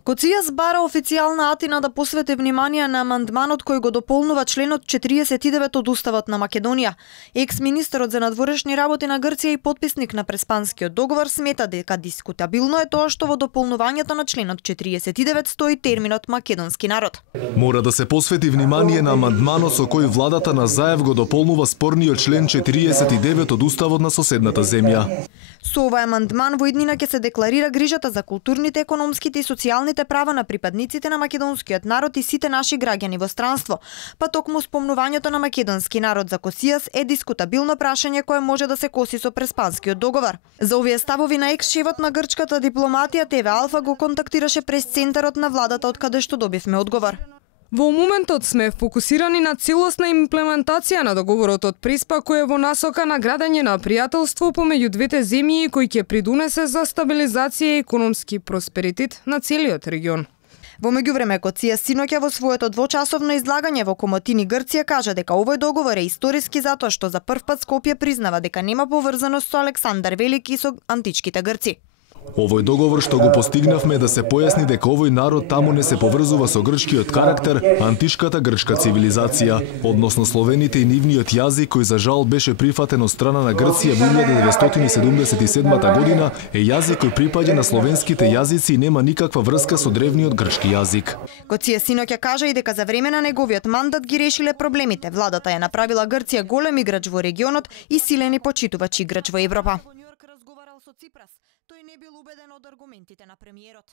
Коција збара официјална Атина да посвети внимание на амандманот кој го дополнува членот 49 од Уставот на Македонија. Екс-министерот за надворешни работи на Грција и потписник на Преспанскиот договор смета дека дискутабилно е тоа што во дополнувањето на членот 49 стои терминот македонски народ. Мора да се посвети внимание на амандманот со кој владата на Заев го дополнува спорниот член 49 од Уставот на соседната земја. Со овој амандман во иднина ќе се декларира грижата за културните, економските и социјалните права на припадниците на македонскиот народ и сите наши граѓани во странство, па токму спомнувањето на македонски народ за Косијас е дискутабилно прашање кое може да се коси со Преспанскиот договор. За овие ставови на екс-шефот на грчката дипломатија ТВ Алфа го контактираше прес-центарот на владата од каде што добивме одговор. Во моментот сме фокусирани на целосна имплементација на договорот од Преспа кој е во насока на градење на пријателство помеѓу двете земји и кој ќе придонесе за стабилизација и економски просперитет на целиот регион. Во меѓувреме Коција синоќа во своето двочасовно излагање во Комотини, Грција, кажа дека овој договор е историски затоа што за прв пат Скопје признава дека нема поврзаност со Александар Велики и со античките грци. Овој договор што го постигнавме да се појасни дека овој народ таму не се поврзува со грчкиот карактер, античката грчка цивилизација, односно словените и нивниот јазик кој за жал беше прифатен од страна на Грција во 1977 година, е јазик кој припаѓа на словенските јазици и нема никаква врска со древниот грчки јазик. Коција синоќа кажа и дека за време на неговиот мандат ги решиле проблемите. Владата ја направила Грција голем играч во регионот и силен и почитувач играч во Европа. Тој не бил убеден од аргументите на премиерот.